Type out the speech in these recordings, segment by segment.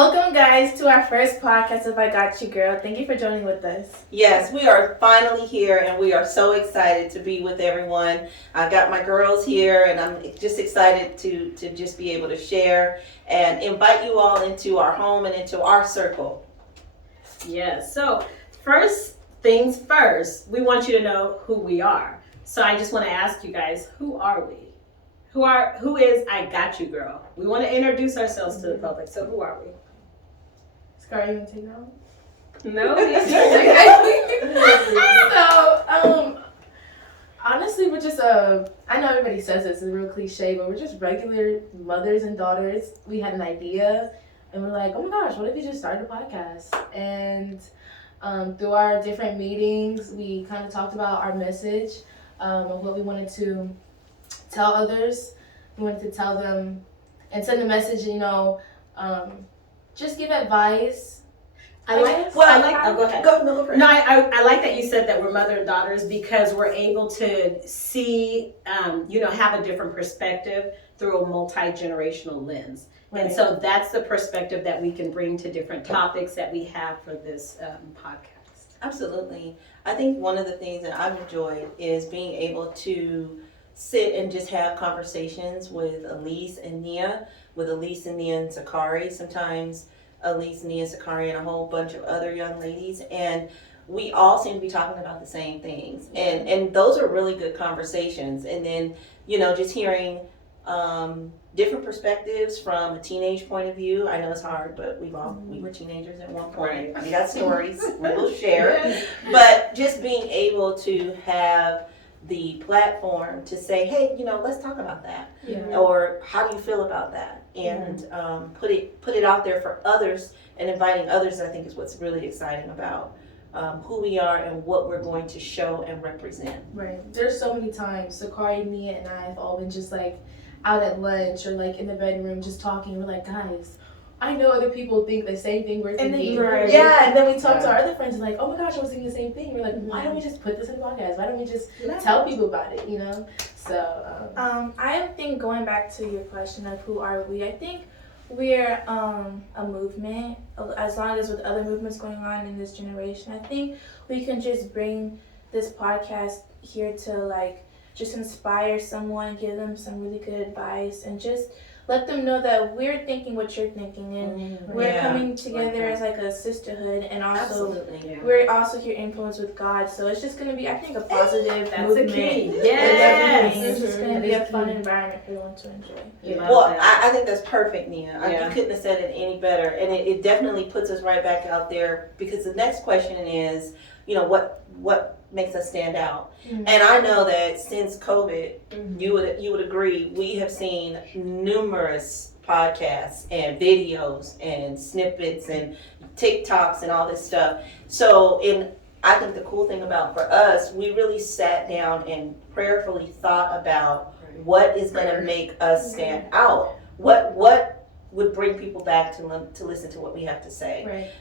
Welcome, guys, to our first podcast of Got U.G.U.R.L. Thank you for joining with us. Yes, we are finally here, and we are so excited to be with everyone. I've got my girls here, and I'm just excited to just be able to share and invite you all into our home and into our circle. Yes, so first things first, we want you to know who we are. So I just want to ask you guys, who are we? Who is I Got You Girl? We want to introduce ourselves to the public. So who are we? Sakari, you want to take that one? No. So, honestly, we're just I know everybody says this, it's a real cliche, but we're just regular mothers and daughters. We had an idea, and we're like, oh my gosh, what if we just started a podcast? And through our different meetings, we kind of talked about our message of what we wanted to tell others. We wanted to tell them and send a message, just give advice. Go ahead. No, I like that you said that we're mother and daughters because we're able to see, have a different perspective through a multi-generational lens. Right. And so that's the perspective that we can bring to different topics that we have for this podcast. Absolutely. I think one of the things that I've enjoyed is being able to sit and just have conversations with Elise and Nia, and Sakari, sometimes Elise, Nia, Sakari, and a whole bunch of other young ladies, and we all seem to be talking about the same things, and those are really good conversations. And then just hearing different perspectives from a teenage point of view. I know it's hard, but we were teenagers at one point. Right. We got stories we will share, but just being able to have the platform to say, hey, let's talk about that, or how do you feel about that, and put it out there for others, and inviting others, I think, is what's really exciting about who we are and what we're going to show and represent. Right. There's so many times Sakari, Nia, and I have all been just like out at lunch or like in the bedroom just talking. We're like, guys, I know other people think the same thing we're thinking. And then we talk to our other friends and like, oh my gosh, I was thinking the same thing. We're like, why don't we just put this in the podcast? Why don't we just tell people about it, So I think going back to your question of who are we, I think we're a movement. As long as with other movements going on in this generation, I think we can just bring this podcast here to just inspire someone, give them some really good advice, and just let them know that we're thinking what you're thinking, and we're coming together as like a sisterhood, and also we're also here influenced with God. So it's just going to be, I think, a positive movement. Key. Yes. It's just going to be a fun environment for everyone to enjoy. Well, I think that's perfect, Nia. You couldn't have said it any better, and it definitely puts us right back out there, because the next question is, what makes us stand out. And I know that since COVID, you would agree, we have seen numerous podcasts and videos and snippets and TikToks and all this stuff. So I think the cool thing about for us, we really sat down and prayerfully thought about what is going to make us stand out. What would bring people back to listen to what we have to say. Right.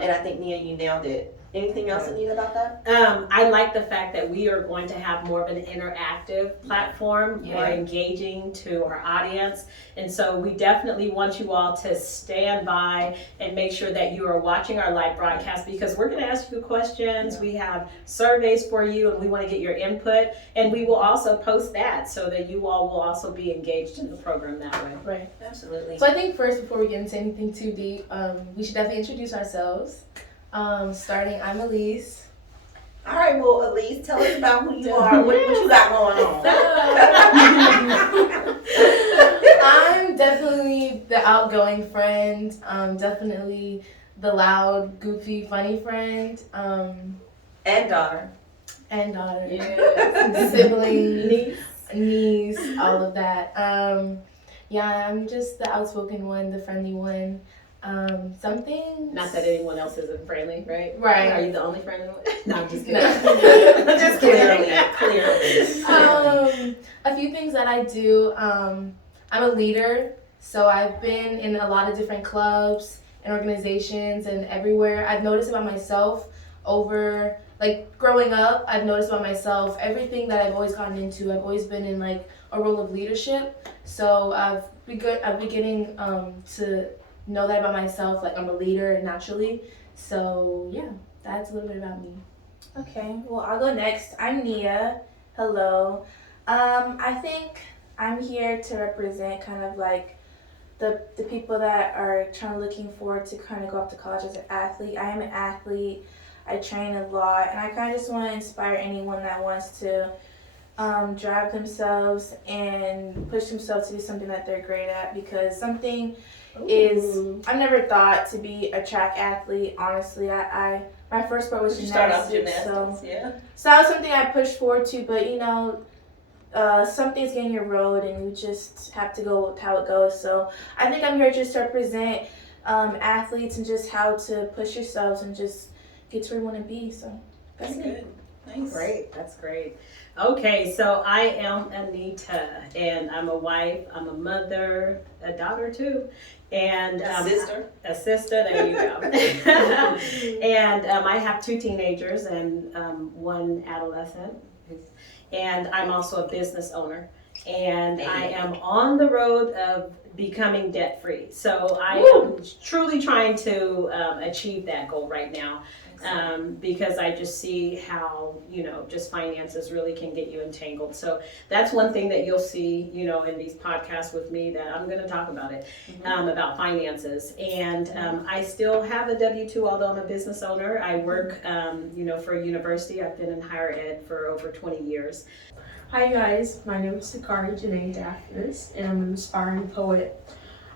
And I think, Nia, you nailed it. Anything else, Anita, about that? I like the fact that we are going to have more of an interactive platform, more engaging to our audience. And so we definitely want you all to stand by and make sure that you are watching our live broadcast, because we're going to ask you questions. We have surveys for you, and we want to get your input. And we will also post that so that you all will also be engaged in the program that way. Right. Absolutely. So I think first, before we get into anything too deep, we should definitely introduce ourselves. Starting, I'm Elise. All right, well, Elise, tell us about who you are. What you got going on? I'm definitely the outgoing friend. Definitely the loud, goofy, funny friend. And daughter. Yeah. Sibling, niece, all of that. I'm just the outspoken one, the friendly one. Something. Not that anyone else isn't friendly, right? Right. Are you the only friendly one? No, I'm just kidding. I'm just kidding. Clearly. A few things that I do. I'm a leader, so I've been in a lot of different clubs and organizations and everywhere. I've noticed about myself over, growing up, I've noticed about myself, everything that I've always gotten into, I've always been in, a role of leadership. So I've been getting to know that about myself. Like, I'm a leader naturally. So, yeah, that's a little bit about me. Okay, well, I'll go next. I'm Nia. Hello. I think I'm here to represent kind of like the people that are looking forward to kind of go off to college as an athlete. I am an athlete. I train a lot, and I kind of just want to inspire anyone that wants to drive themselves and push themselves to do something that they're great at, because something is, I've never thought to be a track athlete. Honestly, I my first sport was gymnastics, so that was something I pushed forward to. But you know, something's getting your road, and you just have to go with how it goes. So I think I'm here just to represent athletes and just how to push yourselves and just get to where you want to be. So that's good. Nice. Great. That's great. Okay, so I am Anita, and I'm a wife, I'm a mother, a daughter too, and a sister. There you go. And I have 2 teenagers and 1 adolescent, and I'm also a business owner, and I am on the road of becoming debt free. So I am truly trying to achieve that goal right now. Because I just see how, you know, just finances really can get you entangled. So that's one thing that you'll see, you know, in these podcasts with me, that I'm going to talk about it, about finances. And I still have a W-2, although I'm a business owner. I work, you know, for a university. I've been in higher ed for over 20 years. Hi guys, my name is Sakari Daphnis, and I'm an aspiring poet.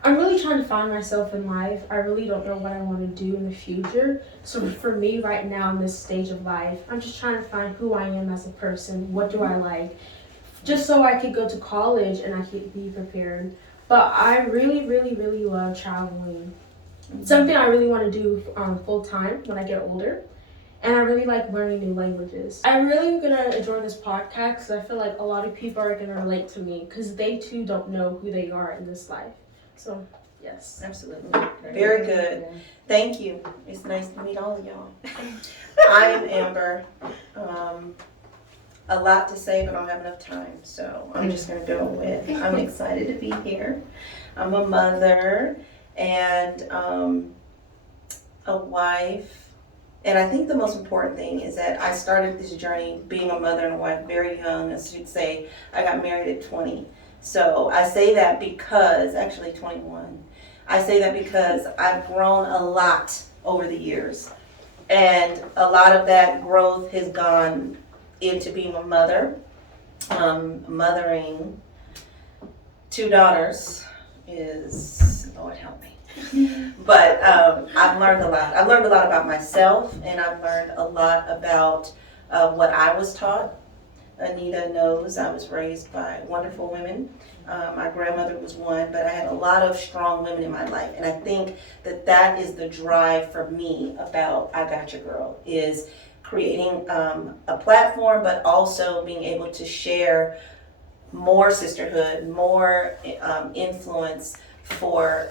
I'm really trying to find myself in life. I really don't know what I want to do in the future. So for me right now in this stage of life, I'm just trying to find who I am as a person. What do I like? Just so I could go to college and I could be prepared. But I really, really, really love traveling. It's something I really want to do full time when I get older. And I really like learning new languages. I'm really going to join this podcast because I feel like a lot of people are going to relate to me because they too don't know who they are in this life. So, yes. Absolutely. Very good. Thank you. It's nice to meet all of y'all. I'm Amber. A lot to say, but I don't have enough time. So I'm just going to go with, I'm excited to be here. I'm a mother and a wife. And I think the most important thing is that I started this journey being a mother and a wife very young. I should say I got married at 20. So I say that because, actually 21, I say that because I've grown a lot over the years. And a lot of that growth has gone into being a mother, mothering 2 daughters is, Lord help me. But I've learned a lot. I've learned a lot about myself, and I've learned a lot about what I was taught. Anita knows I was raised by wonderful women. My grandmother was one, but I had a lot of strong women in my life. And I think that that is the drive for me about I Got U.G.U.R.L, is creating a platform, but also being able to share more sisterhood, more influence for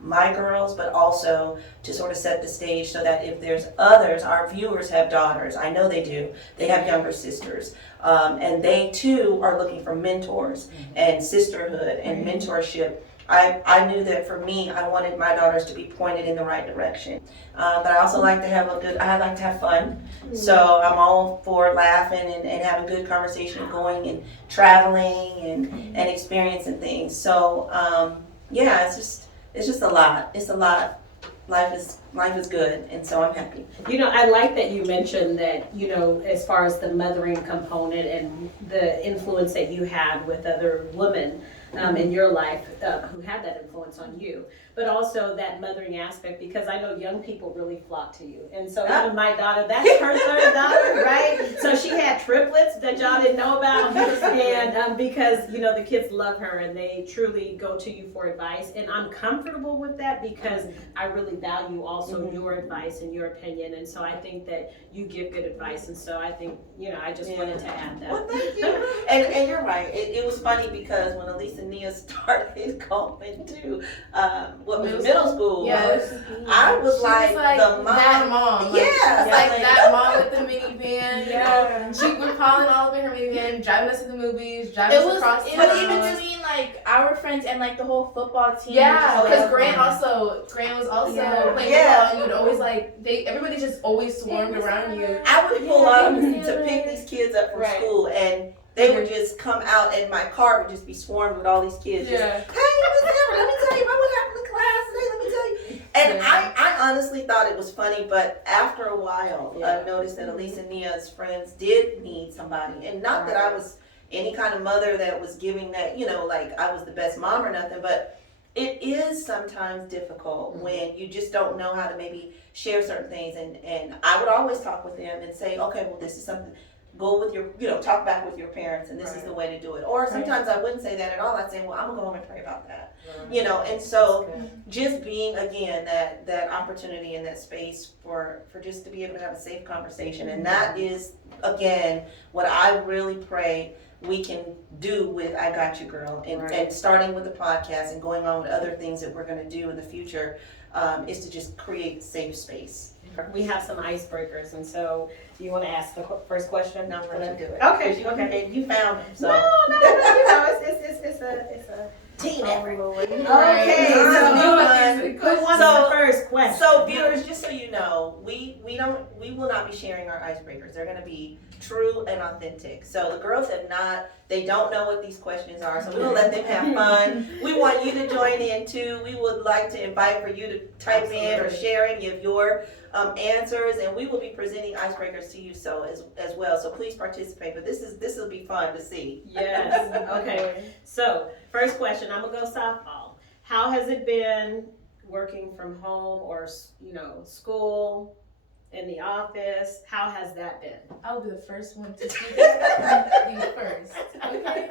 my girls, but also to sort of set the stage so that if there's others, our viewers have daughters, I know they do, they have younger sisters, and they too are looking for mentors and sisterhood and mentorship. I knew that for me, I wanted my daughters to be pointed in the right direction. But I also like to have I like to have fun. So I'm all for laughing and having good conversation going and traveling and experiencing things. So yeah, it's just a lot. It's a lot. Life is good, and so I'm happy. You know, I like that you mentioned that, you know, as far as the mothering component and the influence that you had with other women in your life who had that influence on you, but also that mothering aspect, because I know young people really flock to you. And so even my daughter, that's her 3rd daughter, right? So she had triplets that y'all didn't know about, and because, you know, the kids love her and they truly go to you for advice. And I'm comfortable with that because I really value also your advice and your opinion. And so I think that you give good advice. And so I think, you know, I just wanted to add that. Well, thank you. And you're right. It was funny because when Elise and Nia started going to what was middle school, Yes. I was like the mom. That mom. Yeah. Like that mom with the minivan. Yeah. She was calling all of her minivan, driving us to the movies, driving us across town. But even between like our friends and like the whole football team. Yeah, because Grant fun. was also playing Yeah. football, and you would always like everybody just always swarmed around you. I would pull up to pick these kids up from school, and they would just come out, and my car would just be swarmed with all these kids. Yeah. Just, hey, Miss Amber, let me tell you about what happened in class today. Let me tell you. And I honestly thought it was funny, but after a while, I noticed that Elise and Nia's friends did need somebody, and not that I was any kind of mother that was giving that, like I was the best mom or nothing, but it is sometimes difficult when you just don't know how to maybe share certain things, and I would always talk with them and say, okay, well, this is something, go with your, talk back with your parents, and this is the way to do it. Or sometimes I wouldn't say that at all. I'd say, well, I'm gonna go home and pray about that. And so just being, again, that opportunity and that space for just to be able to have a safe conversation. And that is, again, what I really pray we can do with I Got You Girl, and starting with the podcast and going on with other things that we're going to do in the future, is to just create safe space. We have some icebreakers, and so do you want to ask the first question? No, let them do it. Okay. And you found them, so. No, it's a team effort. Okay, Who wants the first question? So viewers, just so you know, we will not be sharing our icebreakers. They're going to be true and authentic. So the girls they don't know what these questions are, so we'll let them have fun. We want you to join in too. We would like to invite for you to type in or share any of your answers, and we will be presenting icebreakers to you as well. So please participate. But this will be fun to see. Yes. Okay. So first question, I'm gonna go softball. How has it been working from home or school, in the office? How has that been? I'll be the first one to speak. The first. Okay.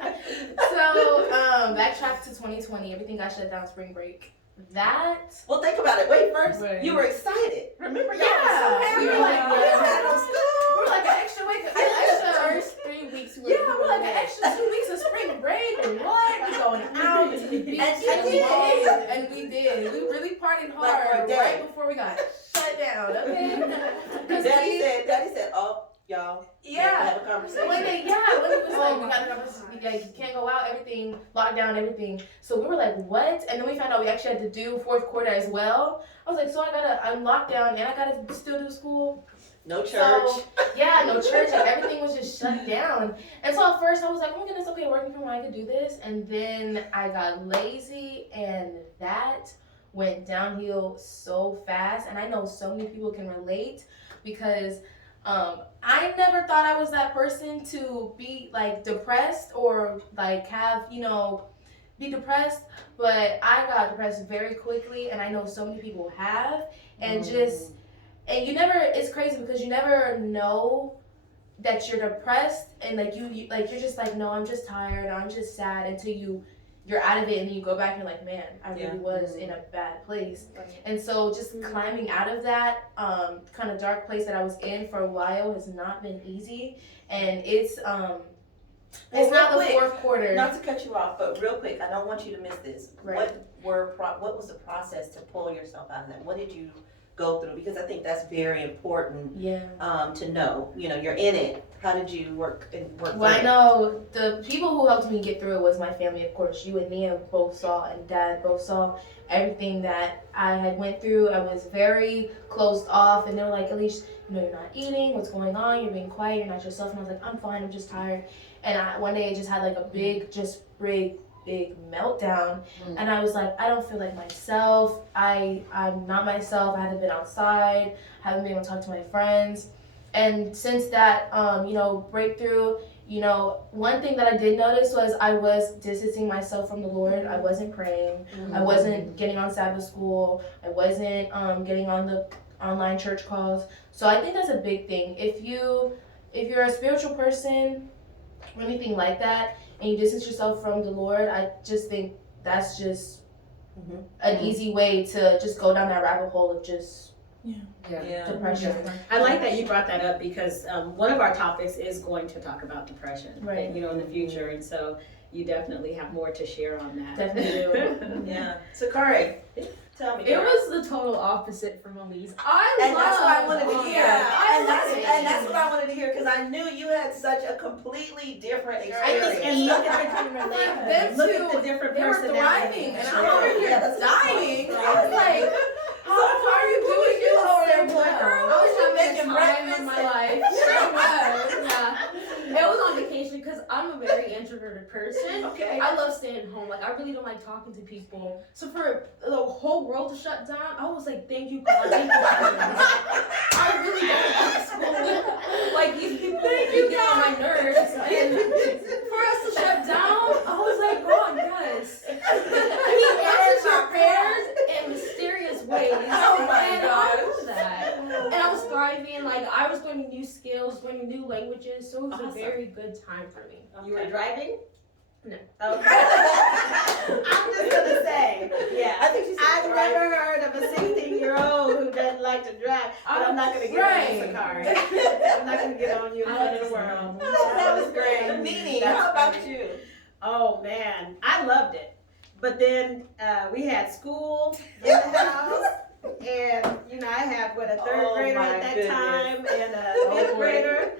So backtrack to 2020. Everything got shut down. Spring break. Well, think about it. Wait, first, Right. you were excited. Remember, y'all Yeah. were so happy. We were like, we had no school. We're like an extra week. First 3 weeks. We're like an extra 2 weeks of spring break. And what? We going out to the beach. And we did. We really partied hard right before we got shut down. Okay. Daddy said, oh, y'all. Yeah. Have a conversation. When it was like, we got a conversation, you can't go out, everything, locked down, everything. So we were like, what? And then we found out we actually had to do fourth quarter as well. I was like, so I'm locked down and I gotta still do school. No church. So, no church. Like, everything was just shut down. And so at first I was like, oh my goodness, okay, working from home, I could do this. And then I got lazy, and that went downhill so fast. And I know so many people can relate, because I never thought I was that person to be like depressed or like have, be depressed, but I got depressed very quickly, and I know so many people have, and it's crazy because you never know that you're depressed, and like you're just like, no, I'm just tired, I'm just sad, until you're out of it, and then you go back and you're like, man, I really was in a bad place. And so just climbing out of that kind of dark place that I was in for a while has not been easy, and it's not the fourth quarter. Not to cut you off, but real quick, I don't want you to miss this. Right. What was the process to pull yourself out of that? What did you go through? Because I think that's very important to know. You're in it. How did you work Well, I know the people who helped me get through it was my family, of course. You and Nia both saw, and Dad both saw everything that I had went through. I was very closed off, and they were like, at least, you're not eating, what's going on, you're being quiet, you're not yourself. And I was like, I'm fine, I'm just tired. And one day I just had like a big meltdown, and I was like, I don't feel like myself. I'm not myself. I haven't been outside, haven't been able to talk to my friends. And since that breakthrough, one thing that I did notice was I was distancing myself from the Lord. I wasn't praying. I wasn't getting on Sabbath school. I wasn't getting on the online church calls. So I think that's a big thing. If you're a spiritual person or anything like that, and you distance yourself from the Lord, I just think that's just an easy way to just go down that rabbit hole of just depression. I like that you brought that up, because one of our topics is going to talk about depression, right? In the future, and so you definitely have more to share on that. Definitely do. Yeah. Sakari, tell me. It was the total opposite from Elise. That's what I wanted to hear. And that's what I wanted to hear, because I knew you had such a completely different I experience. just And look at them look two, at the different they were personalities. thriving, and I'm over here Yes. dying. I was like, how are you doing this over there, boy? Girl, I was having making the time breakfast of my life. Sure was. Yeah. It was on vacation because I'm a very introverted person. Okay. I love staying home. Like I really don't like talking to people. So for the whole world to shut down, I was like, thank you, God. Thank you, heavens. I really don't like school. Like these people get on my nerves. And for us to shut down, I was like, God, yes. He answers your prayers in mysterious ways. Oh my And I gosh. love that. And I was thriving. Like I was learning new skills, learning new languages. So it was a very good time for me. You were driving? No. Okay. I'm just gonna say, yeah. I think she said I've driving. never heard of a 16-year-old who doesn't like to drive. But I'm not gonna get on you, Sakari. I'm not gonna get on you in front of the world. That was great. Nene, how about you? Oh man, I loved it. But then we had school in the house. And I had a third Oh, grader my at that goodness. time and a fifth boy. grader.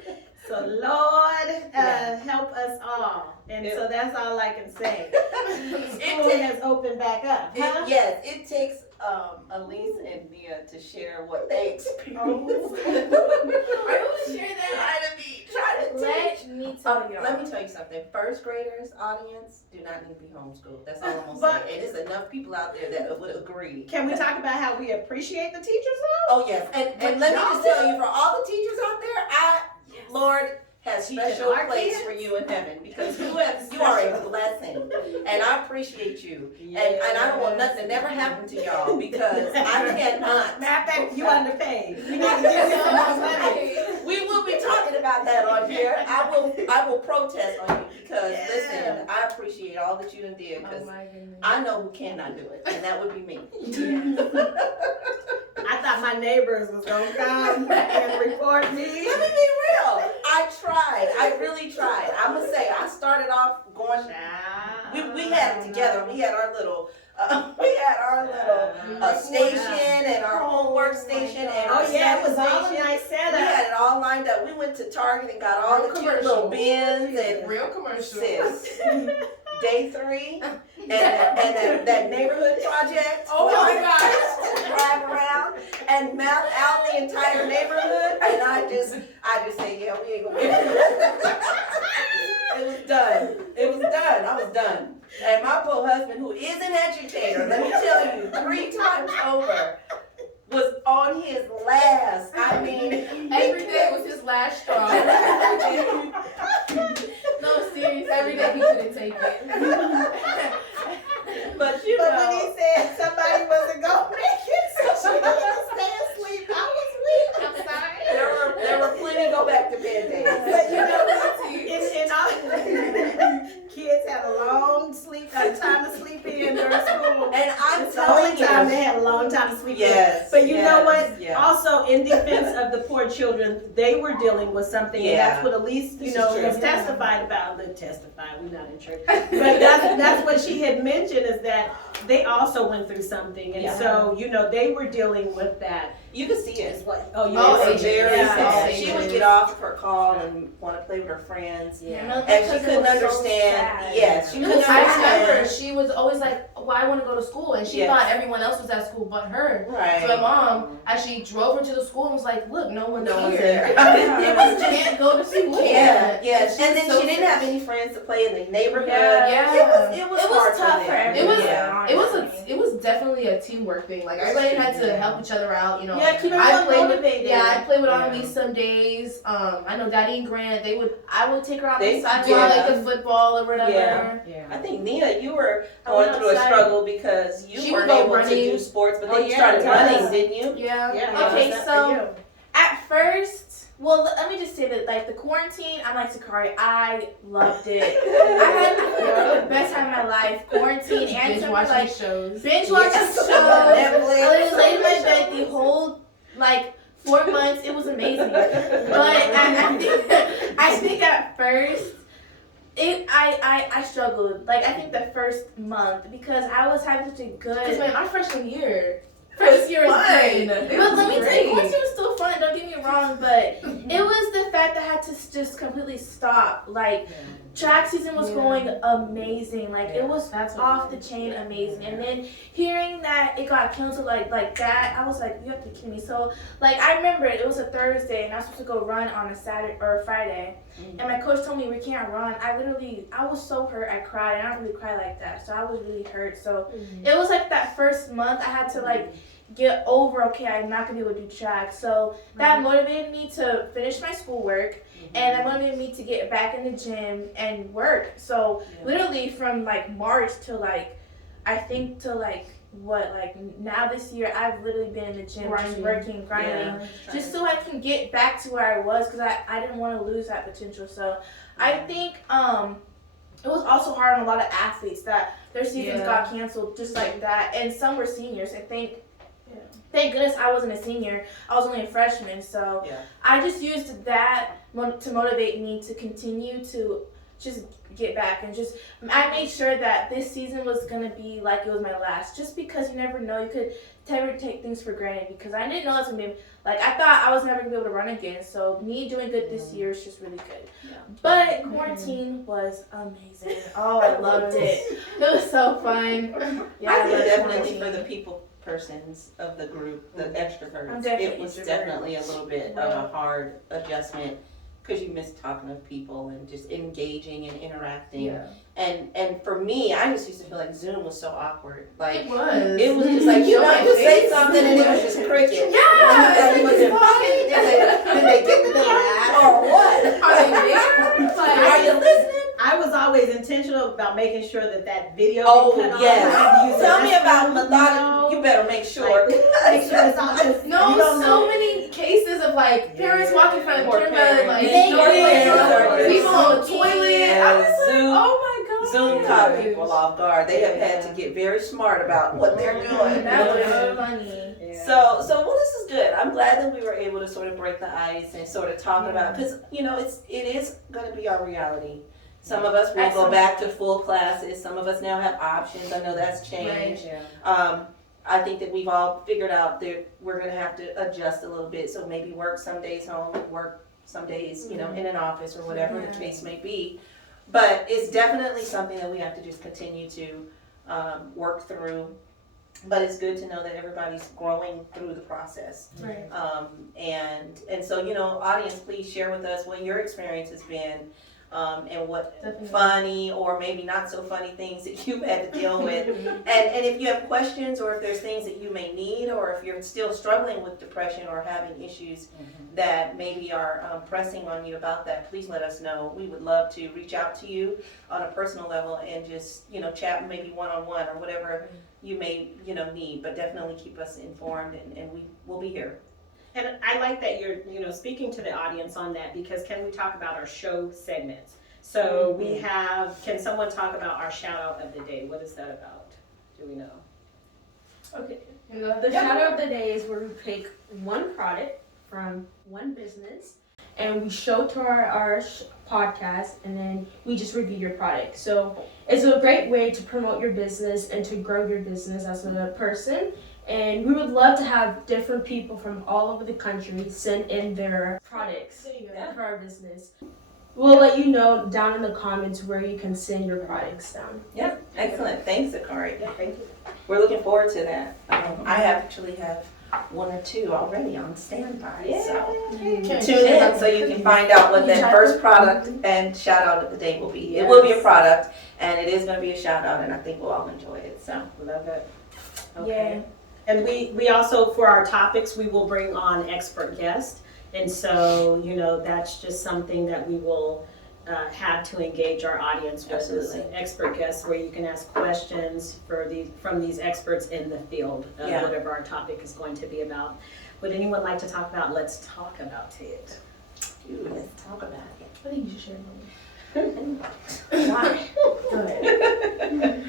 So Lord, Yeah. help us all. And so that's all I can say. It School takes- has opened back up. Huh? Yes, it takes Elise and Nia to share what they experienced. Are you able to share that? Try to teach. Let me tell you. Let me tell you something. First graders, audience, do not need to be homeschooled. That's all I'm gonna But- say. And there's enough people out there that would agree. Can we talk about how we appreciate the teachers though? Oh yes, and let me just tell you, for all the teachers out there, Lord has Teaching special our place kids. for you in heaven because you are a blessing, and I appreciate you. And I don't want nothing to never happen to y'all because I cannot. Matter of fact, you underpaid. You need to give me some more money. We will be talking about that on here. I will protest on you because Yeah. listen, I appreciate all that you done did Oh because my goodness. I know who cannot do it, and that would be me. I thought my neighbors was gonna come and report me. Let me be real. I tried. I really tried. I'm gonna say I started off going. We had it together. We had our little. Station and our homework station and our Oh yeah, it was all a station. nice We setup. had it all lined up. We went to Target and got all Real the cute little commercial. bins and Real commercial. sis. Day 3 and that neighborhood project. Oh my gosh! Drive around and map out the entire neighborhood, and I just say, yeah, we ain't gonna get it. It was done. It was done. I was done. And my poor husband, who is an educator, let me tell you, 3 times over, was on his last. I mean, Every day was his last straw. No, seriously, every day he couldn't take it. but But when he said somebody wasn't gonna make it, so she had to stay asleep, I was weak. I'm sorry. there were plenty go back to bed days. But you know what? In all, kids had a long time to sleep in during school. And I'm It's the only telling time you, they had a long time to sleep yes. in. But you know what? Yes. Also, in defense of the poor children, they were dealing with something, and Yeah. that's what Elise, This is has true. testified about. We're not in church. But that's what she had mentioned is that they also went through something, and Yeah. so they were dealing with that. You can see it. Is what? Oh, It was yeah. very Yeah. sad. Yeah. She would get off of her call and want to play with her friends. Yeah. And she couldn't understand. Yes, she couldn't I remember understand. she was always like, well, I want to go to school. And she Yes. thought everyone else was at school but her. Right. So my mom actually drove her to the school and was like, look, no one's No one's here. there. It was just can't go to school. Yeah, yes. And then so she didn't have any friends to play in the neighborhood. Yeah. It was It was hard tough for them. It was Yeah. it was definitely a teamwork thing. Like everybody had to help each other out, you know. Yeah, keep I everyone played with motivated. I played with Yeah. Annalise some days. I know Daddy and Grant, I would take her out They- the sidewalk, yeah. like the football or whatever. Yeah. I think Nia, you were I going went through a outside. struggle because you She weren't would go able to running. do sports, but Oh, then you yeah, started yes. running, didn't you? Yeah. Yeah. Okay, How's that so- for you? At first, well, let me just say that, like, the quarantine, I'm like Sakari, I loved it. I had the best time of my life. Quarantine and Binge some, watching like, shows. binge watching Yes. shows. Netflix. I literally laid in my bed the whole, like, 4 months. It was amazing. But I think at first, I struggled. Like, I think the first month, because I was having such a Because good... man, our freshman year. First year was fun. But let me tell you, quarantine was still fun, don't get me wrong, but it was the fact that I had to just completely stopped. Like track season was going amazing. Like it was off the chain amazing. And then hearing that it got canceled like that, I was like, you have to be kidding me. So like I remember it was a Thursday and I was supposed to go run on a Saturday or a Friday. And my coach told me we can't run. I was so hurt. I cried. And I don't really cry like that. So I was really hurt. So it was like that first month I had to like get over, okay, I'm not gonna be able to do track. So that motivated me to finish my schoolwork, and that motivated me to get back in the gym and work. So literally from like March to like, I think to like now this year, I've literally been in the gym, just working, grinding, just so I can get back to where I was, because I didn't want to lose that potential. So I think it was also hard on a lot of athletes that their seasons got canceled just like that, and some were seniors. I think. Thank goodness I wasn't a senior. I was only a freshman, so I just used that to motivate me to continue to just get back and just. I made sure that this season was gonna be like it was my last, just because you never know. You could never take things for granted, because I didn't know that's gonna be like I thought I was never gonna be able to run again. So me doing good this year is just really good. But quarantine was amazing. Oh, I loved it. It was so fun. I think definitely for the persons of the group, the extroverts, it was definitely a little bit of a hard adjustment, because you miss talking to people and just engaging and interacting. And for me, I just used to feel like Zoom was so awkward. Like it was just like you say something and it was just cricket. It wasn't funny. Did they get the laugh or what? Are you listening? I was always intentional about making sure that video. Tell me about methodical. You better make sure. Make sure it's all just. So many cases of like parents walking in front of the camera, like people on the toilet. I was like, oh my god. Zoom caught people off guard. They have had to get very smart about what they're doing. That was so funny. So well, this is good. I'm glad that we were able to sort of break the ice and sort of talk about, because it is going to be our reality. Some of us will go back to full classes. Some of us now have options. I know that's changed. I think that we've all figured out that we're going to have to adjust a little bit. So maybe work some days home, work some days, in an office or whatever the case may be. But it's definitely something that we have to just continue to work through. But it's good to know that everybody's growing through the process. Right. And so, audience, please share with us what your experience has been. And what funny or maybe not so funny things that you've had to deal with. And if you have questions, or if there's things that you may need, or if you're still struggling with depression or having issues that maybe are pressing on you about that, please let us know. We would love to reach out to you on a personal level and just, chat maybe one-on-one or whatever you may, need. But definitely keep us informed, and we will be here. And I like that you're, speaking to the audience on that, because can we talk about our show segments? So we have, can someone talk about our shout out of the day? What is that about? Do we know? Okay. The shout out of the day is where we pick one product from one business and we show to our podcast, and then we just review your product. So it's a great way to promote your business and to grow your business as a person. And we would love to have different people from all over the country send in their products for our business. We'll let you know down in the comments where you can send your products down. Yep, excellent. Thanks, Sakari. Yeah, thank you. We're looking forward to that. I actually have one or two already on standby. So tune in so you can find out what that first product and shout out of the day will be. It will be a product, and it is going to be a shout out, and I think we'll all enjoy it. So love it. Okay. And we also, for our topics, we will bring on expert guests. And so, that's just something that we will have to engage our audience with. Absolutely. Expert guests, where you can ask questions from these experts in the field of whatever our topic is going to be about. Would anyone like to talk about Let's Talk About It? Ooh, let's talk about it. I think you should share more. Why? Go ahead.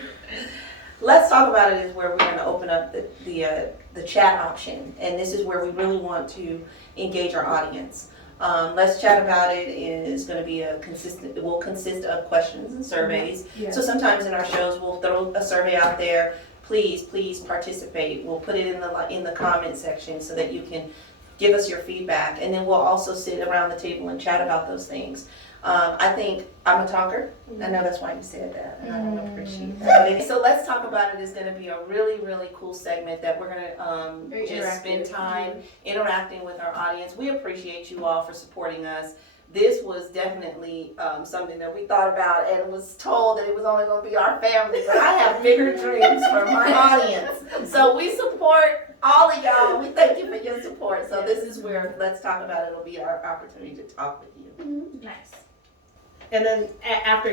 Let's Talk About It is where we're going to open up the chat option, and this is where we really want to engage our audience. Let's Chat About It is going to be it will consist of questions and surveys. Yeah. So sometimes in our shows we'll throw a survey out there. Please participate. We'll put it in the comment section so that you can give us your feedback, and then we'll also sit around the table and chat about those things. I think I'm a talker. I know that's why you said that, and I don't appreciate that. So let's talk about it. It's going to be a really, really cool segment that we're going to just spend time interacting with our audience. We appreciate you all for supporting us. This was definitely something that we thought about and was told that it was only going to be our family, but I have bigger dreams for my audience. So we support all of y'all. We thank you for your support. So this is where Let's Talk About It will be our opportunity to talk with you. Nice. And then at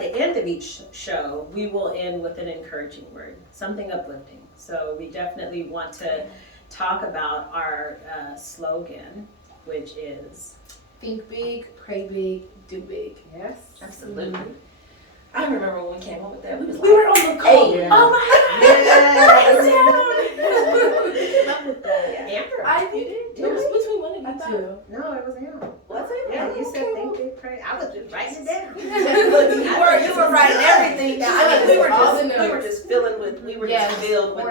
the end of each show, we will end with an encouraging word, something uplifting. So we definitely want to talk about our slogan, which is Think big, pray big, do big. yes, Absolutely. I remember when we came up with that. We was We were on the call. Hey, Oh my yeah. Amber. I did it. It was between one of you two. No, it was him. Was it? Yeah, you said think big, pray. I was just writing it down. Look, you were writing everything down. I mean, we were All the just notes. filled with Pouring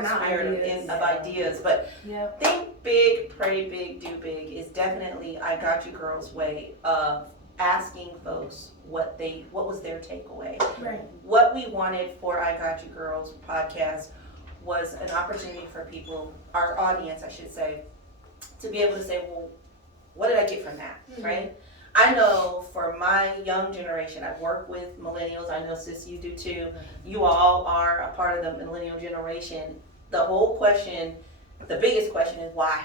the out spirit ideas. of ideas. But Yep. think big, pray big, do big is definitely I Got You Girls' way of asking folks what was their takeaway. Right. What we wanted for I Got You Girls podcast was an opportunity for people, our audience, I should say, to be able to say, well, what did I get from that, right? I know for my young generation, I've worked with millennials. I know, sis, you do too. You all are a part of the millennial generation. The whole question, the biggest question is why?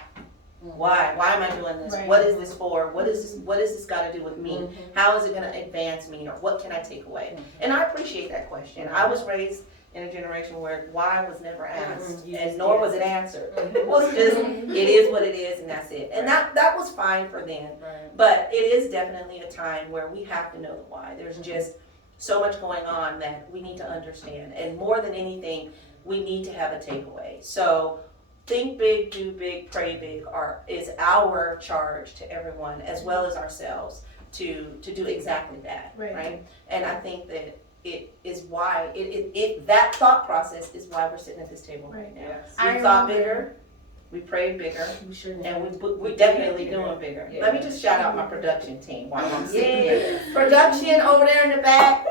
Why? Why am I doing this? Right. What is this for? What is this got to do with me? How is it going to advance me, or what can I take away? And I appreciate that question. I was raised in a generation where why was never asked, and nor was it answered. It was just, it is what it is, and that's it. And that was fine for them. But it is definitely a time where we have to know the why. There's just so much going on that we need to understand. And more than anything, we need to have a takeaway. So think big, do big, pray big is our charge to everyone, as well as ourselves, to do exactly that, right? And I think that it is why that thought process is why we're sitting at this table right now. We thought bigger, we prayed bigger, We sure did. and we're definitely doing bigger. Yeah. Let me just shout out my production team while I'm sitting here. Production over there in the back,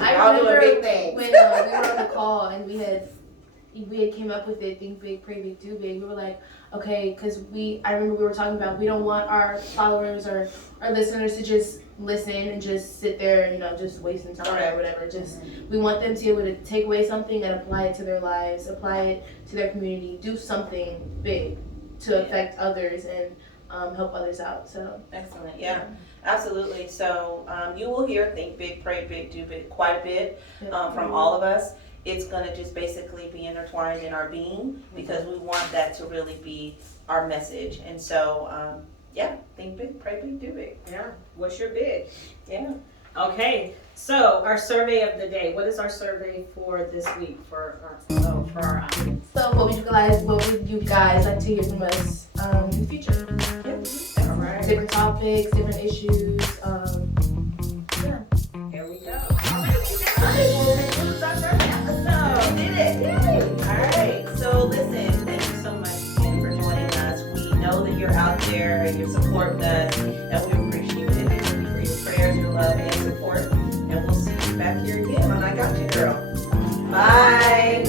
I y'all doing remember big things. when we were on the call and we had came up with it, think big, pray big, do big. We were like, okay, because I remember we were talking about we don't want our followers or our listeners to just listen and just sit there, just wasting time or whatever. Just we want them to be able to take away something and apply it to their lives, apply it to their community, do something big to affect others and help others out. So Excellent, yeah, absolutely. So you will hear think big, pray big, do big quite a bit from all of us. It's going to just basically be intertwined in our being because we want that to really be our message. And so, think big, pray big, do big. Yeah. What's your big? Yeah. Okay. So our survey of the day. What is our survey for this week for our audience? So what would you guys like to hear from us in the future? All right. Different topics, different issues. Here we go. All right. Well, this was our first episode. We did it. Yay. All right. So listen, thank you so much again for joining us. We know that you're out there and you're supporting us, and we appreciate it. Thank you for your prayers, your love, and support. And we'll see you back here again on I Got You Girl. Bye.